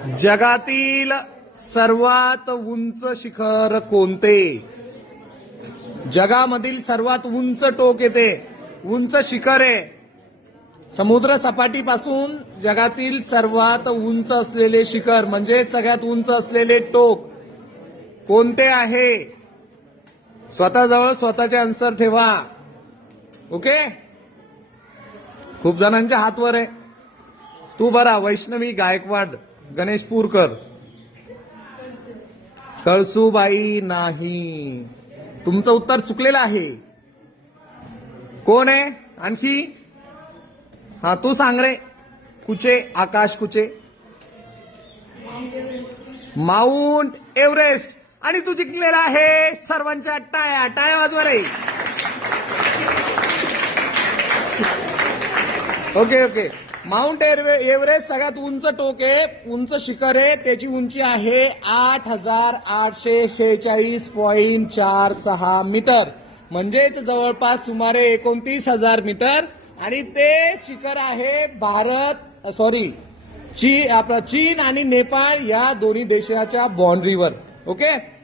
जगातील सर्वात उंच शिखर कोणते? जगामधील सर्वात उंच टोक येते, उंच शिखर आहे. समुद्र सपाटीपासून जगातील सर्वात उंच असलेले शिखर म्हणजे सगळ्यात उंच असलेले टोक कोणते आहे? स्वतःजवळ स्वतःचे आन्सर ठेवा. ओके. खूप जणांच्या हातवर आहे. तू बरा वैष्णवी गायकवाड, गणेश पूरकर, कळसुबाई नाही. तुमचं उत्तर चुकलेलं आहे. कोण आहे आणखी? हा तू सांग रे. कुचे, आकाश कुचे. Mount Everest. आणि तू जिंकलेला आहे. सर्वांच्या टाळ्या टाळ्या वाजवा रे. Okay okay. माउंट एव्हरेस्ट सगळ्यात उंच टोक आहे, उंच शिखर आहे. त्याची उंची आहे 8,846.46 मीटर, म्हणजेच जवळपास सुमारे 29,000 मीटर. आणि ते शिखर आहे चीन आणि नेपाळ या दोन्ही देशाच्या बाउंड्रीवर. ओके.